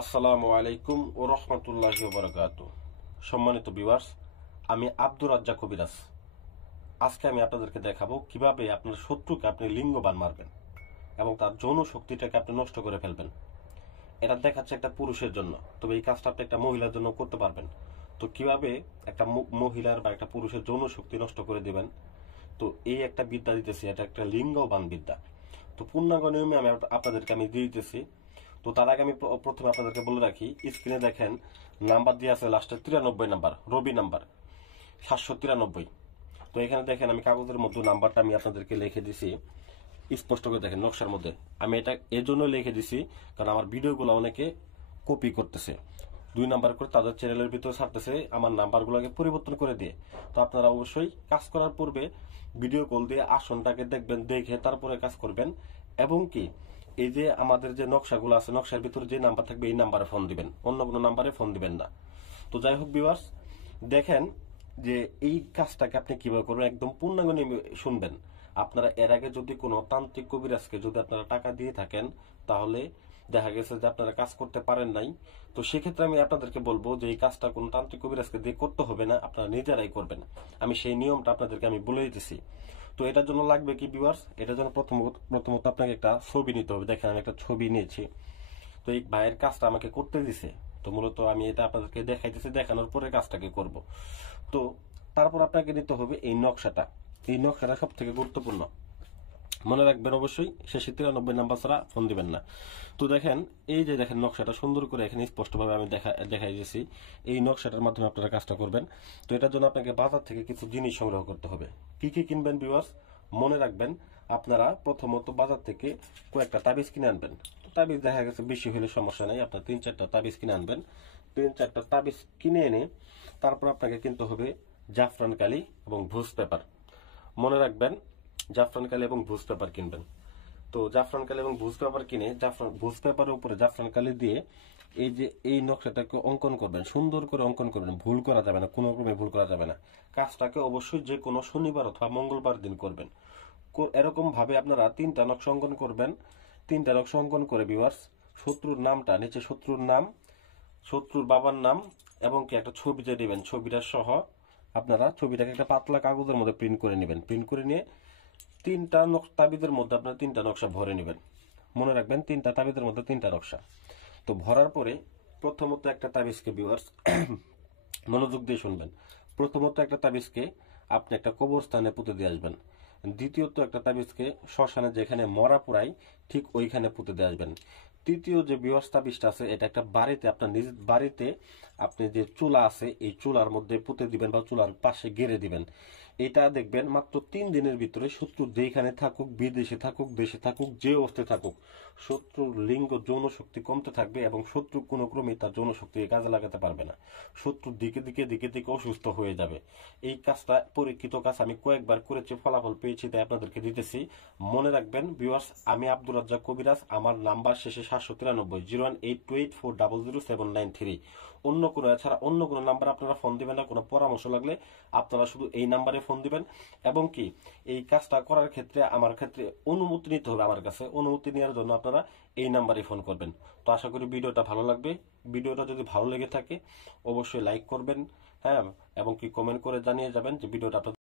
আসসালামু আলাইকুম ও রহমতুল্লাহি ওয়া বারাকাতুহু। সম্মানিত ভিউয়ার্স, আমি আব্দুর রাজ্জাক কবিরাজ। আজকে আমি আপনাদেরকে দেখাবো কিভাবে আপনার শত্রুকে আপনি লিঙ্গবান মারবেন এবং তার যৌন শক্তিটাকে আপনি নষ্ট করে ফেলবেন। এটা দেখাচ্ছে একটা পুরুষের জন্য, তবে এই কাজটা আপনি একটা মহিলার জন্য করতে পারবেন। তো কিভাবে একটা মহিলার বা একটা পুরুষের যৌন শক্তি নষ্ট করে দিবেন, তো এই একটা বিদ্যা দিতেছি, এটা একটা লিঙ্গবান বিদ্যা। তো পূর্ণাঙ্গ নিয়মে আপনাদেরকে আমি দিয়ে দিতেছি। তো তার আগে আমি প্রথমে আপনাদেরকে বলে রাখি, স্ক্রিনে দেখেন নাম্বার দিয়ে আছে লাস্টে 93 নাম্বার, রবি নাম্বার 793। তো এখানে দেখেন আমি কাগজের মধ্যে নাম্বারটা আমি আপনাদেরকে লিখে দিছি, স্পষ্ট করে দেখেন নকশার মধ্যে। আমি এটা এর জন্য লিখে দিছি কারণ আমার ভিডিওগুলো অনেকে কপি করতেছে, 2 নাম্বার করে তাদের চ্যানেলের ভিতরে ছাড়তেছে আমার নাম্বারগুলোকে পরিবর্তন করে দিয়ে। তো আপনারা অবশ্যই কাজ করার পূর্বে ভিডিও কল দিয়ে আসনটাকে দেখবেন, দেখে তারপরে কাজ করবেন। এবং কি এই যে আমাদের যে নকশাগুলো আছে, নকশার ভিতরে যে নাম্বার থাকবে এই নাম্বারে ফোন দিবেন, অন্য কোনো নাম্বারে ফোন দিবেন না। তো যাই হোক ভিউয়ার্স, দেখেন যে এই কাজটাকে আপনি কিভাবে করবেন, একদম পূর্ণাঙ্গ নিয়মে শুনবেন। আপনারা এর আগে যদি কোনো তান্ত্রিক কবিরাজকে যদি আপনারা টাকা দিয়ে থাকেন, তাহলে দেখা গেছে যে আপনারা কাজ করতে পারেন নাই। তো সেক্ষেত্রে আমি আপনাদেরকে বলবো যে এই কাজটা কোনো তান্ত্রিক কবিরাজকে দিয়ে করতে হবে না, আপনারা নিজেরাই করবেন। আমি সেই নিয়মটা আপনাদেরকে আমি বলে দিতেছি। তো এটার জন্য লাগবে কি ভিউয়ার্স, এটার জন্য প্রথমত আপনাকে একটা ছবি নিতে হবে। দেখেন আমি একটা ছবি নিয়েছি। তো এই ভাইয়ের কাজটা আমাকে করতে দিছে, তো মূলত আমি এটা আপনাদেরকে দেখাইতেছি, দেখানোর পরে কাজটাকে করব। তো তারপর আপনাকে নিতে হবে এই নকশাটা। এই নকশাটা সব থেকে গুরুত্বপূর্ণ, মনে রাখবেন অবশ্যই। শেষে 93 নাম্বার ছাড়া ফোন দিবেন না। তো দেখেন এই যে দেখেন নকশাটা সুন্দর করে এখানে স্পষ্টভাবে আমি দেখাই দিয়েছি। এই নকশাটার মাধ্যমে আপনারা কাজটা করবেন। তো এটার জন্য আপনাকে বাজার থেকে কিছু জিনিস সংগ্রহ করতে হবে। কি কি কিনবেন ভিউয়ার্স, মনে রাখবেন আপনারা প্রথমত বাজার থেকে কয়েকটা তাবিজ কিনে আনবেন। তাবিজ দেখা গেছে বেশি হলে সমস্যা নেই, আপনার 3-4টা তাবিজ কিনে আনবেন। 3-4টা তাবিজ কিনে এনে তারপর আপনাকে কিনতে হবে জাফরান কালি এবং ভুজ পেপার। মনে রাখবেন জাফরান কালি এবং ভুজ পেপার কিনবেন। তো জাফরান কালি এবং ভুজ পেপার কিনে ভুজ পেপারের উপরে জাফরান কালি দিয়ে এই যে এই নকশাটাকে অঙ্কন করবেন, সুন্দর করে অঙ্কন করবেন, ভুল করা যাবে না, কোনো রকমে ভুল করা যাবে না। কাজটাকে অবশ্যই যে কোনো শনিবার অথবা মঙ্গলবার দিন করবেন। এরকম ভাবে আপনারা 3টা নকশা অঙ্কন করবেন। 3টা নকশা অঙ্কন করে ভিউয়ার্স শত্রুর নামটা নিচে, শত্রুর নাম, শত্রুর বাবার নাম এবং কি একটা ছবি যে দিবেন, ছবিটা সহ আপনারা ছবিটাকে একটা পাতলা কাগজের মধ্যে প্রিন্ট করে নেবেন। প্রিন্ট করে নিয়ে 3টা তাবিজের মধ্যে আপনারা 3টা নকশা ভরে নেবেন। মনে রাখবেন 3টা তাবিজের মধ্যে 3টা নকশা। তো ভরার পরে প্রথমত একটা তাবিজকে ভিউয়ার্স মনোযোগ দিয়ে শুনবেন। প্রথমত একটা তাবিজকে আপনি একটা কবরস্থানে পুঁতে দিয়ে আসবেন। দ্বিতীয়ত একটা তাবিজকে শ্মশানে যেখানে মরা পোড়াই ঠিক ওইখানে পুঁতে দিয়ে আসবেন। তৃতীয় যে ভিউয়ার্স তাবিজটা আছে, এটা একটা বাড়িতে, আপনার নিজ বাড়িতে আপনি যে চুলা আছে এই চুলার মধ্যে পুঁতে দিবেন বা চুলার পাশে গেড়ে দিবেন। এটা দেখবেন মাত্র 3 দিনের ভিতরে শত্রু যেখানে থাকুক, বিদেশে থাকুক, দেশে থাকুক, যে অবস্থায় থাকুক, শত্রুর লিঙ্গ যৌন শক্তি কমতে থাকবে এবং শত্রু কোনো ক্রমে তার যৌন শক্তিকে কাজে লাগাতে পারবে না। শত্রুর দিকে অসুস্থ হয়ে যাবে। এই কাজটা পরীক্ষিত কাজ, আমি কয়েকবার করেছি, ফলাফল পেয়েছি, তাই আপনাদেরকে দিতেছি। মনে রাখবেন ভিউয়ার্স, আমি আব্দুর রাজ্জাক কবিরাজ। আমার নাম্বার শেষে 793, 01828400793। অন্য কোনো, এছাড়া অন্য কোনো নাম্বার আপনারা ফোন দিবেন না। কোনো পরামর্শ লাগলে আপনারা শুধু এই নাম্বারে ফোন দিবেন। এবং কি এই কাজটা করার ক্ষেত্রে আমার ক্ষেত্রে অনুমতি নিতে হবে আমার কাছে। অনুমতি নেওয়ার জন্য আপনারা এই নাম্বারে ফোন করবেন। তো আশা করি ভিডিওটা ভালো লাগবে। ভিডিওটা যদি ভালো লেগে থাকে অবশ্যই লাইক করবেন, হ্যাঁ, এবং কি কমেন্ট করে জানিয়ে যাবেন যে ভিডিওটা